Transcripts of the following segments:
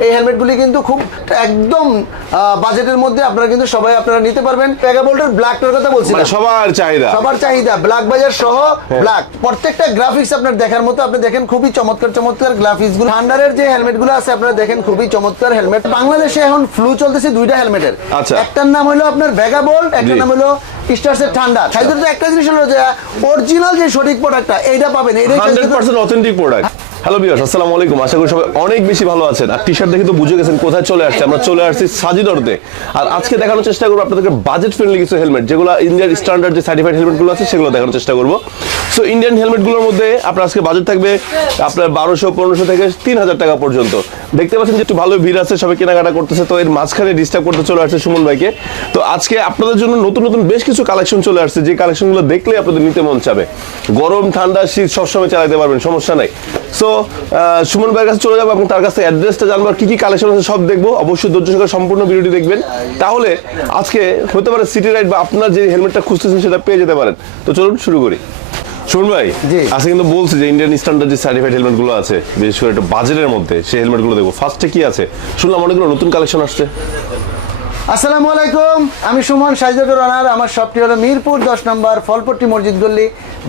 এই হেলমেটগুলি কিন্তু খুব একদম বাজেটের মধ্যে আপনারা কিন্তু সবাই আপনারা নিতে পারবেন। প্যাগাবোল্টের ব্ল্যাকটার কথা বলছি মানে সবার চাহিদা। সবার চাহিদা ব্ল্যাক বাজার সহ ব্ল্যাক প্রত্যেকটা গ্রাফিক্স আপনার দেখার মতো আপনি দেখেন খুবই চমৎকার চমৎকার গ্রাফিক্সগুলো থান্ডারের যে হেলমেটগুলো আছে আপনারা দেখেন খুবই চমৎকার হেলমেট বাংলাদেশে এখন ফ্লু চলতেছে দুইটা হেলমেটের আচ্ছা। একটার নাম হলো আপনার ভেগাবোল্ট একটার। নাম হলো স্টার্সের ঠান্ডা একটা জিনিস হলো যে অরিজিনাল যে সঠিক প্রোডাক্টটা এইটা পাবেন এটাই হান্ড্রেড চাইতে- পার্সেন্ট অথেন্টিক প্রোডাক্ট হ্যালো বিয়াস আসসালামু আলাইকুম। আশা করি সবাই অনেক বেশি ভালো আছেন। আর টি শার্ট দেখে তো বুঝে গেছেন কোথায় চলে আসছে। আমরা চলে আসছি সাজিদরতে আর আজকে দেখানোর চেষ্টা করব আপনাদেরকে বাজেট ফ্রেন্ডলি কিছু হেলমেট যেগুলো ইন্ডিয়ার স্ট্যান্ডার্ড যে সার্টিফাইড হেলমেটগুলো আছে, সেগুলো দেখানোর চেষ্টা করব। সো ইন্ডিয়ান হেলমেটগুলোর মধ্যে আপনার আজকে বাজেট থাকবে আপনার বারোশো, পনেরোশো থেকে তিন হাজার টাকা পর্যন্ত। দেখতে পাচ্ছেন যে একটু ভালো ভিড় আছে, সবাই কেনাকাটা করতেছে। তো এর মাঝখানে ডিস্টার্ব করতে চলে আসছে সুমন ভাইকে। তো আজকে আপনাদের জন্য নতুন নতুন বেশ কিছু কালেকশন চলে আসছে। যে কালেকশনগুলো দেখলে আপনাদের নিতে মন চাবে। গরম, ঠান্ডা, শীত সবসময় চালাতে পারবেন, সমস্যা নাই। সো সুমন ভাইয়ের কাছে চলে যাব এবং তার কাছে অ্যাড্রেসটা জানব কি কি কালেকশন আছে সব দেখব। অবশ্যই ধৈর্য সহকারে সম্পূর্ণ ভিডিওটি দেখবেন। তাহলে আজকে হতে পারে সিটি রাইড বা আপনার যে হেলমেটটা খুঁজতেছেন সেটা পেয়ে যেতে পারেন। তো চলুন শুরু করি। শুনুন ভাই আজকে কিন্তু বলছি যে ইন্ডিয়ান স্ট্যান্ডার্ড যে সার্টিফাইড হেলমেটগুলো আছে বিশেষ করে একটু বাজেটের মধ্যে সেই হেলমেটগুলো দেখব। ফার্স্টে কি আছে? শুনলাম অনেকগুলো নতুন কালেকশন আসছে। আসসালামু আলাইকুম, আমি সুমন সাইজুর রানার, আমার শপটি হলো মিরপুর দশ নম্বর ফলপট্টি মসজিদ গল্লি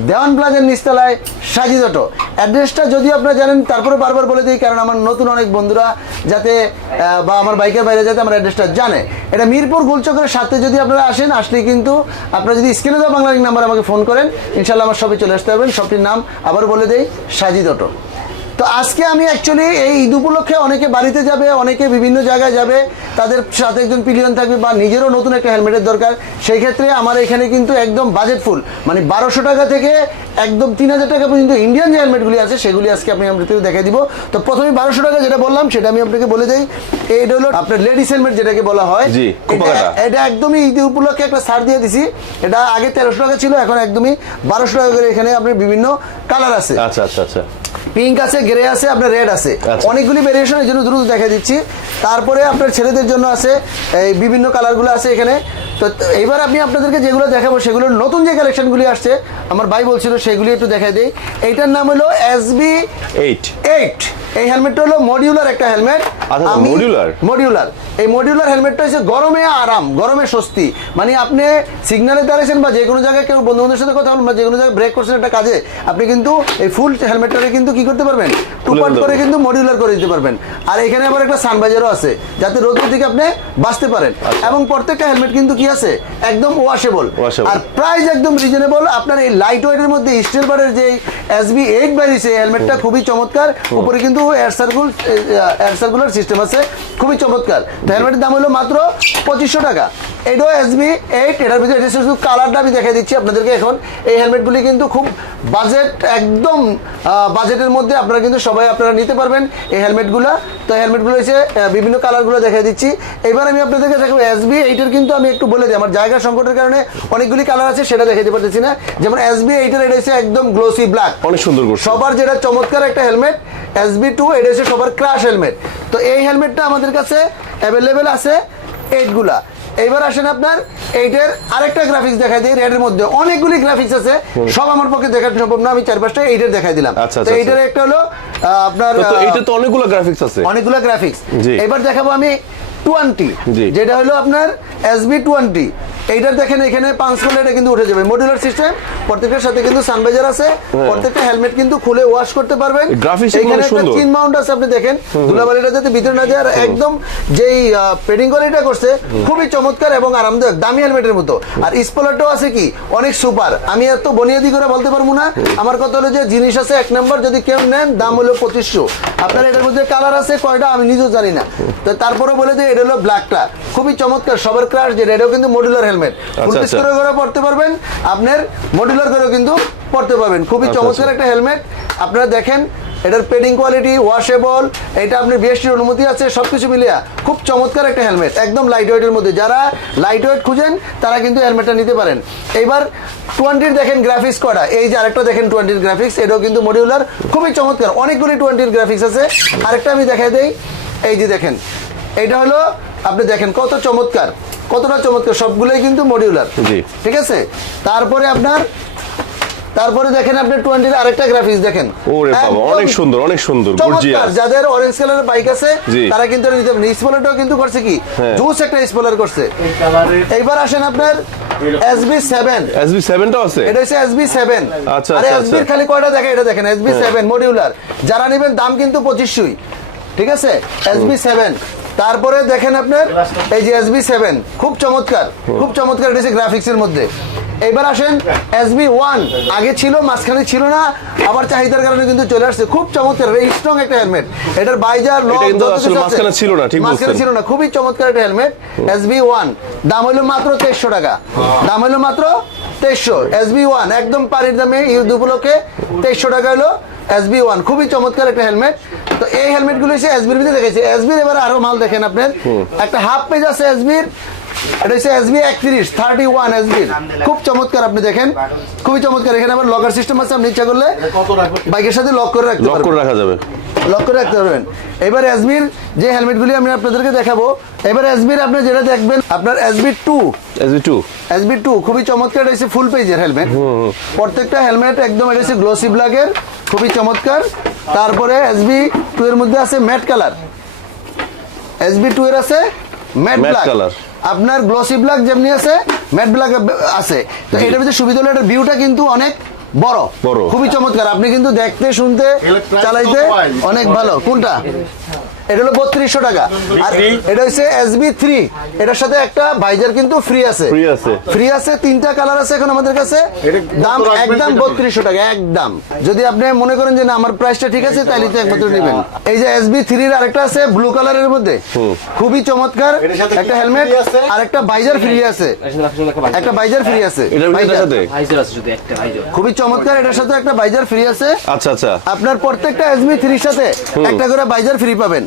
দেওয়ান প্লাজার নিচতলায় সাজিদ অটো। অ্যাড্রেসটা যদি আপনারা জানেন, তারপরে বারবার বলে দিই, কারণ আমার নতুন অনেক বন্ধুরা যাতে বা আমার বাইকের বাইরে যাতে আমার অ্যাড্রেসটা জানে। এটা মিরপুর গোলচক্রের সাথে যদি আপনারা আসেন আসলেই কিন্তু আপনারা যদি স্ক্রিনে দেওয়া বাংলা নাম্বার আমাকে ফোন করেন ইনশাল্লাহ আমার শপে চলে আসতে পারবেন। শপটির নাম আবার বলে দেই, সাজিদ অটো। তো আজকে আমি অ্যাকচুয়ালি এই ঈদ উপলক্ষে অনেকে বাড়িতে যাবে অনেকে বিভিন্ন জায়গায় যাবে তাদের সাথে একজন পিলিয়ন থাকবে বা নিজেরও নতুন একটা হেলমেটের দরকার। সেই ক্ষেত্রে আমার এখানে কিন্তু একদম বাজেট ফুল মানে বারোশো টাকা থেকে একদম তিন হাজার টাকা পর্যন্ত ইন্ডিয়ান যে হেলমেটগুলি আছে সেগুলি আজকে আমি আপনাকে দেখে দিব। তো প্রথমে বারোশো টাকা যেটা বললাম সেটা আমি আপনাকে বলে দিই। এটা হলো আপনার লেডিস হেলমেট যেটাকে বলা হয়। এটা- এটা একদমই ঈদ উপলক্ষে একটা ছাড় দিয়ে দিছি। এটা আগে তেরোশো টাকা ছিল এখন একদমই বারোশো টাকা করে এখানে আপনার বিভিন্ন কালার আছে। আচ্ছা আচ্ছা আচ্ছা। পিঙ্ক আছে গ্রে আছে আপনার রেড আছে। আচ্ছা। অনেকগুলি ভেরিয়েশন এই জন্য দ্রুত দেখা দিচ্ছি। তারপরে আপনার ছেলেদের জন্য আছে এই বিভিন্ন কালারগুলো আছে এখানে। তো এবার আমি আপনাদেরকে যেগুলো দেখাবো সেগুলো নতুন যে কালেকশনগুলি আসছে আমার ভাই বলছিল সেগুলি একটু দেখাই দিই। এইটার নাম হলো এস বি এইট এইট এই হেলমেটটা হলো মডিউলার একটা হেলমেট আচ্ছা, modular? মডিউলার এই মডিউলার হেলমেটটা হচ্ছে গরমে আরাম গরমে স্বস্তি। মানে আপনি সিগন্যালে দাঁড়িয়েছেন বা যে কোনো জায়গায় কেউ বন্ধু বান্ধবের সাথে কথা বলবেন বা যে কোনো জায়গায় ব্রেক করছেন একটা কাজে আপনি কিন্তু এই ফুল হেলমেটটাকে কিন্তু কি করতে পারবেন? টু পার্ট করে কিন্তু মডিউলার করে দিতে পারবেন। আর এখানে আবার একটা সানবাইজারও আছে যাতে রোদের দিকে আপনি বাঁচতে পারেন। এবং প্রত্যেকটা হেলমেট কিন্তু কি আছে? একদম ওয়াশেবল। আর প্রাইস একদম রিজনেবল আপনার এই লাইট ওয়েটের মধ্যে স্টিল বারের যে এসবি এইট বেরিয়েছে হেলমেটটা খুবই চমৎকার। উপরে কিন্তু air circle air circular system আছে। খুবই চমৎকার। তো হেলমেটের দাম হলো মাত্র পঁচিশশো টাকা। এটাও এসবি এইট এটার ভিতরে এটা শুধু কালারটা আমি দেখাই দিচ্ছি আপনাদেরকে এখন এই হেলমেটগুলি কিন্তু খুব বাজেট একদম বাজেটের মধ্যে আপনারা কিন্তু সবাই আপনারা নিতে পারবেন এই হেলমেটগুলো তো হেলমেটগুলো হচ্ছে বিভিন্ন কালারগুলো দেখাই দিচ্ছি। এবার আমি আপনাদেরকে দেখাবো এসবি এইটের কিন্তু আমি একটু বলে দিই। আমার জায়গা সংকটের কারণে অনেকগুলি কালার আছে সেটা দেখাতে পারতেছি না। যেমন এসবি এইটের এটা হচ্ছে একদম গ্লোসি ব্ল্যাক অনেক সুন্দর সবার যেটা চমৎকার একটা হেলমেট এসবি টু এটা হচ্ছে সবার ক্রাশ হেলমেট তো এই হেলমেটটা আমাদের কাছে অ্যাভেলেবেল আছে এইটগুলা এইবার আসেন আপনার এইটার আরেকটা গ্রাফিক্স দেখাই দিই রেডের মধ্যে। অনেকগুলি গ্রাফিক্স আছে সব আমার পক্ষে দেখা সম্ভব না আমি চার পাঁচটা এইটার দেখাই দিলাম। আচ্ছা, তো আচ্ছা, এইটার একটা হলো আপনার এইটা তো অনেকগুলো গ্রাফিক্স আছে। অনেকগুলো গ্রাফিক্স এবার দেখাবো আমি টোয়েন্টি যেটা হলো আপনার এসবি টোয়েন্টি এইটার দেখেন এখানে পাঁচ করলে এটা কিন্তু উঠে যাবে। মডিউলার সিস্টেম প্রত্যেকটার সাথে কিন্তু সানবাইজার আছে। প্রত্যেকটা হেলমেট কিন্তু খুলে ওয়াশ করতে পারবেন। এখানে একটা চিন মাউন্ট আছে আপনি দেখেন। ধুলাবালিটা যাতে ভিতরে না যায় আর একদম যেই পেডিং কোয়ালিটিটা করছে খুবই চমৎকার এবং আরামদায়ক। দামি হেলমেটের মতো। আর স্পলারটাও আছে কি? অনেক সুপার আমি এত বনিয়াদি করে বলতে পারব না। আমার কথা হলো যে জিনিস আছে এক নম্বর যদি কেউ নেন দাম হলো পঁচিশশো। আপনার এটার মধ্যে কালার আছে কয়টা আমি নিজেও জানি না। তো তারপরে বলে যে এটা হলো ব্ল্যাকটা খুবই চমৎকার সবার ক্রাশ যেটা এটাও কিন্তু মডুলার হেলমেট ফুল পিস। করে করে পড়তে পারবেন আপনার মডুলার করেও কিন্তু পড়তে পারবেন। খুবই আচ্ছা, চমৎকার আচ্ছা। একটা হেলমেট আপনারা দেখেন এটার পেডিং কোয়ালিটি ওয়াশেবল এটা আপনি বিএসটির অনুমতি আছে সব কিছু মিলিয়ে। খুব চমৎকার একটা হেলমেট একদম লাইট ওয়েটের মধ্যে। যারা লাইট ওয়েট খুঁজেন তারা কিন্তু হেলমেটটা নিতে পারেন। এইবার টোয়েন্টির দেখেন গ্রাফিক্স করা এই যে আরেকটা দেখেন টোয়েন্টির গ্রাফিক্স এটাও কিন্তু মডিউলার খুবই চমৎকার। অনেকগুলি টোয়েন্টির গ্রাফিক্স আছে। আরেকটা আমি দেখাই দেই। এই যে দেখেন এটা হলো আপনি দেখেন কত চমৎকার কতটা চমৎকার সবগুলোই কিন্তু মডিউলার ঠিক আছে? তারপরে আপনার তারপরে দেখেন আপনি টোয়েন্টির আরেকটা গ্রাফিক্স দেখেন। ওরে বাবা অনেক সুন্দর অনেক সুন্দর গর্জিয়াস যাদের অরেঞ্জ কালারের বাইক আছে তারা কিন্তু নিতে পারেন স্পলারটাও কিন্তু করছে কি? হ্যাঁ। জুস একটা স্পলার করছে। এইবার আসেন আপনার এসবি সেভেন এসবি সেভেনটাও আছে? এটা হচ্ছে এসবি সেভেন আচ্ছা, আরে আচ্ছা, এসবি আচ্ছা। খালি কয়টা দেখে এটা দেখেন এসবি সেভেন মডিউলার যারা নেবেন দাম কিন্তু পঁচিশশোই। ঠিক আছে? এসবি সেভেন তারপরে দেখেন আপনার এই যে এসবি সেভেন খুব চমৎকার খুব চমৎকার এটা গ্রাফিক্সের মধ্যে। এবার আসেন এসবি ওয়ান আগে ছিল মাঝখানে ছিল না আবার চাহিদার কারণে কিন্তু চলে আসছে। খুব চমৎকার স্ট্রং একটা হেলমেট এটার বাইজার লক মাঝখানে ছিল না, ঠিক মাঝখানে ছিল না খুবই চমৎকার একটা হেলমেট এসবি ওয়ান দাম হলো মাত্র তেইশশো টাকা। দাম হলো মাত্র তেইশশো। এসবি ওয়ান একদম পানির দামে ঈদ উপলক্ষে তেইশশো টাকা হলো এসবি ওয়ান খুবই চমৎকার একটা হেলমেট এই হেলমেটগুলো হচ্ছে এসবির ভিতরে দেখেছি এসবির এবার আরও মাল দেখেন আপনার একটা হাফ পেজ আছে এসবির এটা হচ্ছে এসবি একত্রিশ থার্টি ওয়ান এসবির খুব চমৎকার আপনি দেখেন খুবই চমৎকার এখানে আবার লকার সিস্টেম আছে আপনি ইচ্ছা করলে বাইকের সাথে লক করে রাখতে লক করে রাখা যাবে লক করে রাখতে পারবেন এবার এসবির যে হেলমেটগুলি আমি আপনাদেরকে দেখাবো এবার এসবির আপনি যেটা দেখবেন আপনার SB two SB two SB two খুবই চমৎকার এটা হচ্ছে ফুল পেজের হেলমেট প্রত্যেকটা হেলমেট একদম এটা হচ্ছে গ্লোসি ব্ল্যাকের খুবই চমৎকার। তারপরে এস বি টু এর মধ্যে আছে ম্যাট কালার এসবি টু এর আছে ম্যাট ব্ল্যাক কালার আপনার গ্লসি ব্ল্যাক যেমনি আছে ম্যাট ব্ল্যাক আছে। তো এটার মধ্যে সুবিধা হলো এটার ভিউটা কিন্তু অনেক বড়। বড়। খুবই চমৎকার। আপনি কিন্তু দেখতে শুনতে চালাইতে অনেক ভালো। কোনটা? এটা হলো বত্রিশশো টাকা। আর এটা হচ্ছে এসবি থ্রি এটার সাথে একটা ভাইজার কিন্তু ফ্রি আছে। ফ্রি আছে। ফ্রি আছে তিনটা কালার আছে এখন আমাদের কাছে। দাম একদম বত্রিশশো টাকা একদম। যদি আপনি মনে করেন যে না আমার প্রাইসটা ঠিক আছে তাহলে তো একমাত্র নেবেন। এই যে এসবি থ্রির আরেকটা আছে ব্লু কালারের মধ্যে। খুবই চমৎকার। একটা হেলমেট আর একটা বাইজার ফ্রি আছে। একটা বাইজার ফ্রি আছে। খুবই চমৎকার। এটার সাথে একটা বাইজার ফ্রি আছে। আচ্ছা আচ্ছা। আপনার প্রত্যেকটা এসবি থ্রির সাথে একটা করে বাইজার ফ্রি পাবেন।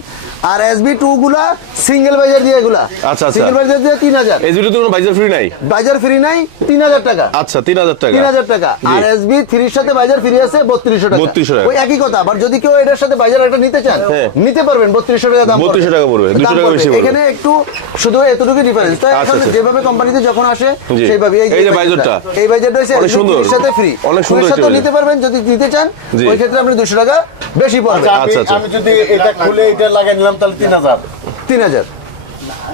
আর এসবি টু গুলা সিঙ্গেল বাইজার দিয়ে এগুলা। আচ্ছা, আচ্ছা। সিঙ্গেল বাইজার দিয়ে তিন হাজার। এসবি টু কোনো বাইজার ফ্রি নাই? বাইজার ফ্রি নাই তিন হাজার টাকা। আচ্ছা তিন হাজার টাকা। তিন হাজার টাকা। আর এসবি থ্রির সাথে বাইজার ফ্রি আছে বত্রিশশো টাকা। 3200 টাকা। ওই একই কথা আবার যদি কেউ এটার সাথে বাইজার একটা নিতে চান হ্যাঁ। নিতে পারবেন বত্রিশশো টাকা দাম 3200 টাকা পড়বে, 200 দাম টাকা বেশি এখানে একটু শুধু এতটুকু ডিফারেন্স তাই আচ্ছা, এখন আচ্ছা। যেভাবে কোম্পানিতে যখন আসে সেইভাবে এই যে বাইজারটা। এই বাইজারটা হচ্ছে অনেক সুন্দর। সাথে ফ্রি অনেক সুন্দর সাথেও নিতে পারবেন যদি নিতে চান। ওই ক্ষেত্রে আপনি দুশো টাকা বেশি পড়বে। আচ্ছা, আচ্ছা, আচ্ছা। আমি যদি এটা খুলে এটা লাগাই নিলাম তাহলে তিন হাজার। তিন হাজার।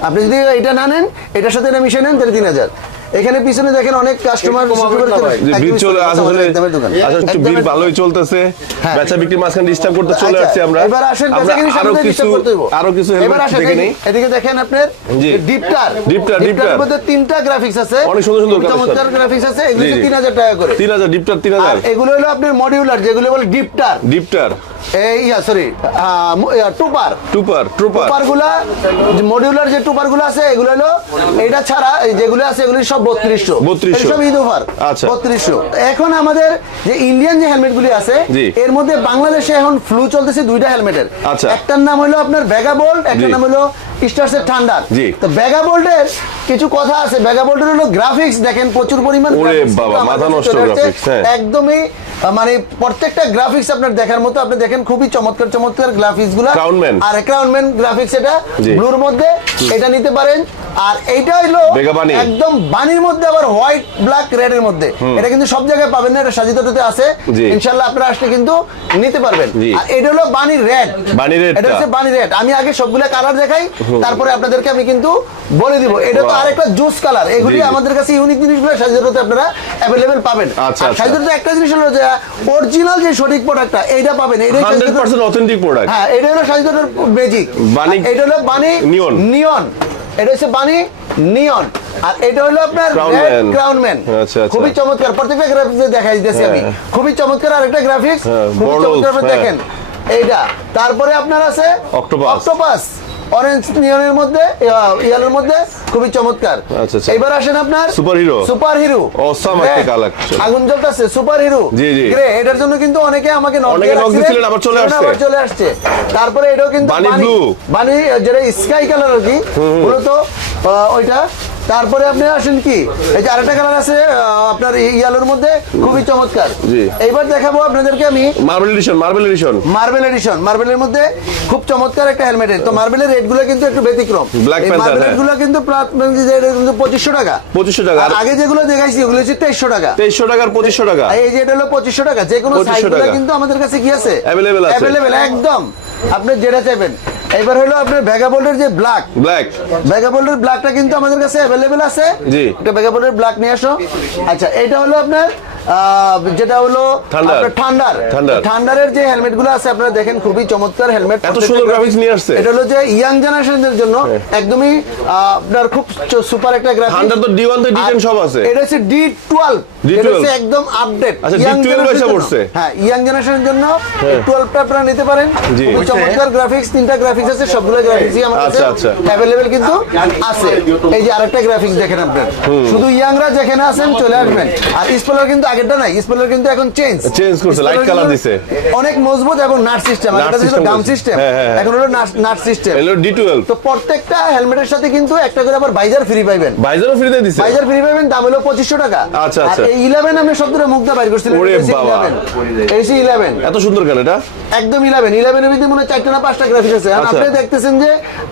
আপনি যদি এটা না নেন এটার সাথে এটা মিশে নেন তাহলে তিন হাজার। এখানে পিছনে দেখেন অনেক কাস্টমার ভিড় চলে আসলে একটু ভিড় ভালোই চলতেছে। হ্যাঁ। বেচা বিক্রি মাঝখানে ডিস্টার্ব করতে চলে আচ্ছা, আসছি আমরা। এবার আসেন আরও সামনে কিছু। আরও কিছু এবার হেলমেট আসেন দেখে নেই। এদিকে দেখেন আপনার ডিপটার ডিপটার, ডিপটার। মধ্যে তিনটা গ্রাফিক্স আছে। অনেক সুন্দর সুন্দর চমৎকার গ্রাফিক্স আছে। এগুলো জি, জি। তিন হাজার টাকা করে। তিন হাজার ডিপটার তিন আর হাজার। এগুলো হলো আপনার মডিউলার যেগুলো বলে ডিপটার ডিপটার এই ইয়া সরি টুপার টুপার ট্রুপার টুপারগুলা মডিউলার যে টুপারগুলো আছে এগুলো হলো এটা ছাড়া যেগুলো আছে এগুলো সব বত্রিশশো 3200 সব ঈদ অফার আচ্ছা। বত্রিশশো এখন আমাদের যে ইন্ডিয়ান যে হেলমেট গুলি আছে এর মধ্যে বাংলাদেশে এখন ফ্লু চলতেছে দুইটা হেলমেটের আচ্ছা। একটার নাম হলো আপনার ভেগাবোল্ট একটার জি। নাম হলো স্টার্সের জি। তো কিছু কথা আছে। হলো গ্রাফিক্স দেখেন প্রচুর পরিমাণ মাথা নষ্ট graphics, হ্যাঁ। একদমই মানে প্রত্যেকটা গ্রাফিক্স আপনার দেখার মতো। আপনি দেখেন খুবই চমৎকার চমৎকার গ্রাফিক্সগুলা। আর ক্রাউনম্যান গ্রাফিক্স এটা ব্লুর মধ্যে। এটা নিতে পারেন। আর এইটা bunny। একদম বানির মধ্যে আবার হোয়াইট ব্ল্যাক রেড এর মধ্যে। এটা কিন্তু সব জায়গায় পাবেন না। এটা সাজিদাটাতে আছে। ইনশাআল্লাহ আপনারা আসলে কিন্তু নিতে পারবেন। আর এটা হলো বানি রেড বানি red এটা হচ্ছে বানি রেড আমি আগে সবগুলা কালার দেখাই। তারপরে আপনাদেরকে আমি কিন্তু বলে দিব এটা তো আরেকটা জুস কালার। এগুলি। আমাদের কাছে ইউনিক জিনিসগুলো সাজিদাটাতে আপনারা অ্যাভেলেবেল পাবেন। আচ্ছা, আর আচ্ছা। সাজিদাটাতে একটা জিনিস হলো যে অরিজিনাল যে সঠিক প্রোডাক্টটা এইটা পাবেন। সাজিদাটার- পার্সেন্ট অথেন্টিক প্রোডাক্ট হ্যাঁ এটা হলো সাজিদাটার ম্যাজিক বানি- এটা হলো বানি নিয়ন। নিয়ন এটা হচ্ছে বানি নিয়ন আর এটা হলো আপনার ক্রাউনম্যান আচ্ছা। খুবই চমৎকার। প্রত্যেকটা গ্রাফিক্স দেখাই দিতেছি আমি। হ্যাঁ। খুবই চমৎকার আরেকটা গ্রাফিক্স হ্যাঁ, খুবই চমৎকার হ্যাঁ। দেখেন। এইটা। তারপরে আপনার আছে Octopus। অক্টোপাস অরেঞ্জ নিয়নের মধ্যে ইয়ালের মধ্যে খুবই চমৎকার আচ্ছা, আচ্ছা। এবার আসেন আপনার Superhero। সুপার হিরো অসাম একটা collection। আগুন জ্বলতেছে সুপার হিরো জি, জি। গ্রে এটার জন্য কিন্তু অনেকে আমাকে অনেকে নক দিছিলেন, আবার চলে আসছে। আবার চলে আসছে তারপরে এটাও কিন্তু বানি ব্লু বানি যেটা স্কাই কালার আর কি মূলত ওইটা তারপরে আপনি আসেন কি? এই যে আরেকটা কালার আছে আপনার ইয়ালোর মধ্যে খুবই চমৎকার। জি। এইবার দেখাবো আপনাদেরকে আমি marble edition marble edition marble edition মার্বেলের মধ্যে খুব চমৎকার একটা হেলমেটের তো মার্বেলের রেটগুলো কিন্তু একটু ব্যতিক্রম। মার্বেলের হ্যাঁ। গুলো কিন্তু পঁচিশশো টাকা। পঁচিশশো টাকা। আর আগে যেগুলো দেখাইছি ওগুলো হচ্ছে তেইশশো টাকা। তেইশশো টাকার পঁচিশশো টাকা। এই যে এটা হলো পঁচিশশো টাকা যে কোনো 2500 সাইজগুলো টাকা। কিন্তু আমাদের কাছে কি আছে। অ্যাভেলেবেল একদম। আপনি যেটা চাইবেন। এবার হলো আপনার ভেগাবোল্ডের যে ব্ল্যাক ব্ল্যাক ভেগাবোল্ডের ব্ল্যাকটা কিন্তু আমাদের কাছে অ্যাভেলেবেল আছে। জি। এটা ভেগাবোল্ডের ব্ল্যাক নিয়ে আসো। আচ্ছা এটা হলো আপনার যেটা হলো। ঠান্ডার। ঠান্ডারের যে হেলমেটগুলো আছে আপনারা দেখেন খুবই চমৎকার হেলমেট। এত সুন্দর graphics নিয়ে আসছে। এটা হলো যে ইয়াং জেনারেশনদের জন্য একদমই আপনার খুব সুপার একটা গ্রাফিক্স তো D1 থেকে D10 সব আছে। এটা হচ্ছে ডি টুয়েলভ D12 এটা হচ্ছে একদম আপডেট আচ্ছা, D12 এসে পড়ছে। হ্যাঁ ইয়াং জেনারেশনের জন্য টুয়েলভটা আপনারা নিতে পারেন। জি। খুবই চমৎকার গ্রাফিক্স তিনটা গ্রাফিক্স আছে সবগুলো গ্রাফিক্সই আমার কাছে আচ্ছা, আচ্ছা। কিন্তু আছে। এই যে আরেকটা গ্রাফিক্স দেখেন আপনার। শুধু ইয়াংরা যেখানে আছেন চলে আসবেন। আর স্পেলার কিন্তু আগেরটা নাই কিন্তু এখন চেঞ্জ Change করছে, light color দিছে। অনেক মজবুত এবং নাট সিস্টেম এটা ছিল গাম সিস্টেম হ্যাঁ, হ্যাঁ, হ্যাঁ। এখন হলো নাট সিস্টেম ডি তো প্রত্যেকটা হেলমেটের সাথে কিন্তু একটা করে আবার বাইজার ফ্রি পাইবেন বাইজারও ফ্রিতে দিছে বাইজার ফ্রি পাবেন দাম হলো পঁচিশশো টাকা আচ্ছা, আর আচ্ছা। এই ইলেভেন আমি শব্দটা মুখটা বাইর করছিলাম ওরে বাবা। এসি ইলেভেন এত সুন্দর কেন এটা একদম ইলেভেন ইলেভেনের ভিতরে মনে চারটা না পাঁচটা গ্রাফিক্স আছে আর আচ্ছা। আপনি দেখতেছেন যে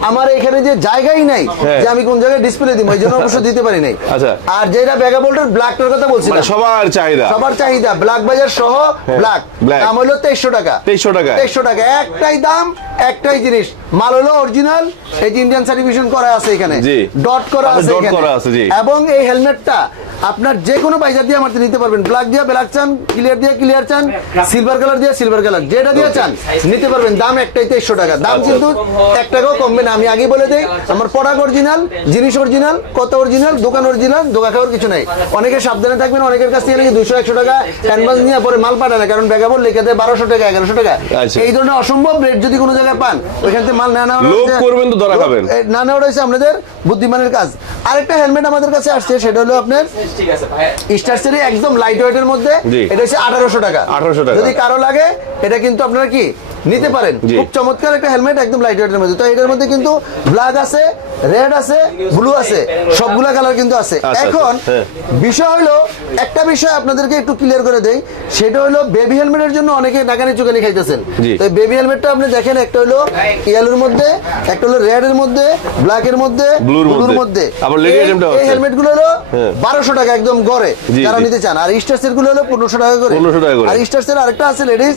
আমার এখানে যে জায়গাই নাই হ্যাঁ। যে আমি কোন জায়গায় ডিসপ্লে দিব এই জন্য অবশ্য দিতে পারি নাই আচ্ছা। আর যেটা ব্যাগাবোল্টের ব্ল্যাকটার কথা বলছিলাম মানে সবার চাহিদা সবার চাহিদা ব্ল্যাক বাজার সহ ব্ল্যাক black। দাম হলো তেইশশো টাকা তেইশশো টাকা। তেইশশো টাকা একটাই দাম একটাই জিনিস মাল হলো অরিজিনাল এই ইন্ডিয়ান সার্টিফিকেশন করা আছে এখানে ডট করা আচ্ছা, আছে এখানে। করা আছে, জি। এবং এই হেলমেটটা আপনার যে কোনো বাইজার দিয়ে আমার নিতে পারবেন। ব্ল্যাক দিয়ে ব্ল্যাক চান ক্লিয়ার দিয়ে ক্লিয়ার চান সিলভার কালার দিয়ে সিলভার কালার যেটা দিয়ে চান নিতে পারবেন। দাম একটাই তেইশশো টাকা। দাম আচ্ছা। কিন্তু এক টাকাও কমবে না। আমি আগে বলে দিই আমার প্রোডাক্ট অরিজিনাল জিনিস অরিজিনাল কত অরিজিনাল দোকান অরিজিনাল দোকা খাওয়ার কিছু নাই। অনেকে সাবধানে থাকবেন অনেকের কাছ থেকে নাকি দুশো একশো টাকা অ্যাডভান্স নিয়ে পরে মাল পাঠায় না কারণ ব্যাগাবল লিখে দেয় বারোশো টাকা এগারোশো টাকা। আচ্ছা। এই ধরনের অসম্ভব রেট যদি কোনো জায়গায় পান ওইখান থেকে মাল না নেওয়া করবেন তো ধরা খাবেন। না নেওয়া হচ্ছে আপনাদের বুদ্ধিমানের কাজ। আরেকটা হেলমেট আমাদের কাছে আসছে সেটা হলো আপনার স্টার একদম লাইট ওয়েটের মধ্যে এটা হচ্ছে আঠারোশো টাকা। 1800 টাকা। যদি কারও লাগে এটা কিন্তু আপনারা কি নিতে পারেন। খুব চমৎকার একটা হেলমেট একদম লাইট ওয়েটের মধ্যে। তো এটার মধ্যে কিন্তু ব্ল্যাক আছে রেড আছে ব্লু আছে সবগুলা কালার কিন্তু আছে। এখন হ্যাঁ। বিষয় হলো একটা বিষয় আপনাদেরকে একটু ক্লিয়ার করে দেই সেটা হলো বেবি হেলমেটের জন্য অনেকে নাকানি চুকানি খাইতেছেন। তো বেবি হেলমেটটা আপনি দেখেন একটা হলো ইয়েলোর মধ্যে একটা হলো রেড এর মধ্যে ব্ল্যাক এর মধ্যে ব্লুর মধ্যে। এই- হেলমেটগুলো হলো হ্যাঁ। বারোশো টাকা একদম গড়ে যারা নিতে চান। আর স্টার্সেরগুলো হলো পনেরোশো টাকা করে। 1500 টাকা করে। আর স্টার্সের আরেকটা আছে লেডিস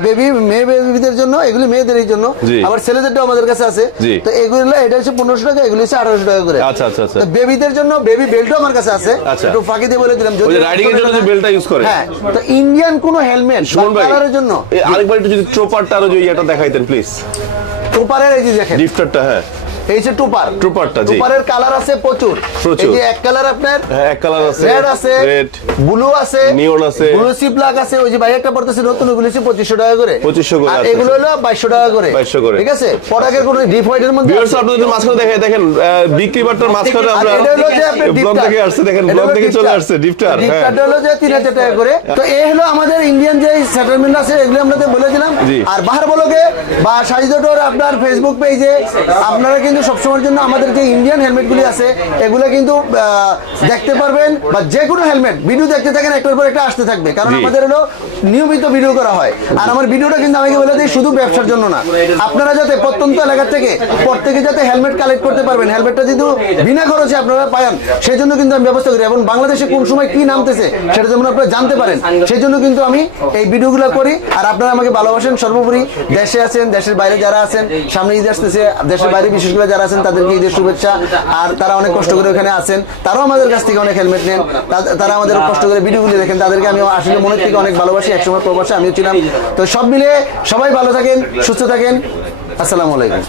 বেবি মেয়ে বেবিদের জন্য এগুলি মেয়েদের জন্য। আবার ছেলেদেরটাও আমাদের কাছে আছে। তো এগুলো এটা হচ্ছে পনেরোশো টাকা এগুলি হচ্ছে আঠারোশো টাকা করে। আচ্ছা, আচ্ছা, আচ্ছা। বেবিদের জন্য বেবি বেল্টও আমার কাছে আছে। আচ্ছা। একটু ফাঁকি দিয়ে বলে দিলাম যদি রাইডিং এর জন্য যে বেলটা ইউজ করে। হ্যাঁ তো ইন্ডিয়ান কোন হেলমেট কালারের জন্য। আরেকবার একটু যদি ট্রোপারটা আরও যে এটা দেখাইতেন প্লিজ টোপারের এই যে দেখেন। লিফটারটা হ্যাঁ। এই যে টোপার। ট্রোপারটা জি। টোপারের কালার আছে প্রচুর। প্রচুর। এই যে এক কালার আপনার? হ্যাঁ এক কালার আছে। রেড আছে রেড ব্লু আছে আছে। ব্লু সি ব্ল্যাক আছে। ওই যে ভাই একটা পড়তেছে নতুন ওগুলো হচ্ছে টাকা করে। 2500 করে, আর এগুলো হলো টাকা করে। 2200 করে। ঠিক আছে? পটাকের কোনো ডিপ হোয়াইটের মধ্যে ভিউয়ার্স আছে। আপনাদের মাঝখানে দেখে দেখেন বিক্রি বাট্টার মাঝখানে আমরা এটা হলো যে আপনার ব্লগ ডিপটার। দেখে আসছে দেখেন ব্লগ দেখে চলে আসছে ডিফটার হ্যাঁ। ডিপটারটা হলো যে তিন হাজার টাকা করে। তো এই হলো আমাদের ইন্ডিয়ান যে সেটেলমেন্ট আছে এগুলো আপনাদের বলে দিলাম। আর বাহার বলকে বা আপনার ফেসবুক পেজে আপনারা কিন্তু সবসময়ের জন্য আমাদের যে ইন্ডিয়ান হেলমেটগুলি আছে এগুলো কিন্তু দেখতে পারবেন বা যে কোনো হেলমেট ভিডিও দেখতে থাকেন একটার পর একটা আসতে থাকবে। কারণ আমাদের হলো নিয়মিত ভিডিও করা হয়। আর আমার ভিডিওটা কিন্তু আমাকে বলে দিই শুধু ব্যবসার জন্য না। আপনারা যাতে প্রত্যন্ত এলাকা থেকে প্রত্যেকে যাতে হেলমেট কালেক্ট করতে পারবেন হেলমেটটা কিন্তু বিনা খরচে আপনারা পান সেই জন্য কিন্তু আমি ব্যবস্থা করি। এবং বাংলাদেশে কোন সময় কি নামতেছে সেটা যেমন আপনারা জানতে পারেন সেই জন্য কিন্তু আমি এই ভিডিওগুলো করি। আর আপনারা আমাকে ভালোবাসেন সর্বোপরি দেশে আছেন দেশের বাইরে যারা আছেন সামনে ঈদ আসতেছে দেশের বাইরে বিশেষ করে যারা আছেন তাদেরকে ঈদের শুভেচ্ছা। আর তারা অনেক কষ্ট করে ওখানে আছেন। তারাও আমাদের কাছ থেকে অনেক হেলমেট নেন। তারা আমাদের কষ্ট করে ভিডিওগুলি দেখেন। তাদেরকে আমি আসলে মনের থেকে অনেক ভালোবাসি, একসময় প্রবাসে আমিও ছিলাম। তো সব মিলে সবাই ভালো থাকেন, সুস্থ থাকেন। আসসালামু আলাইকুম।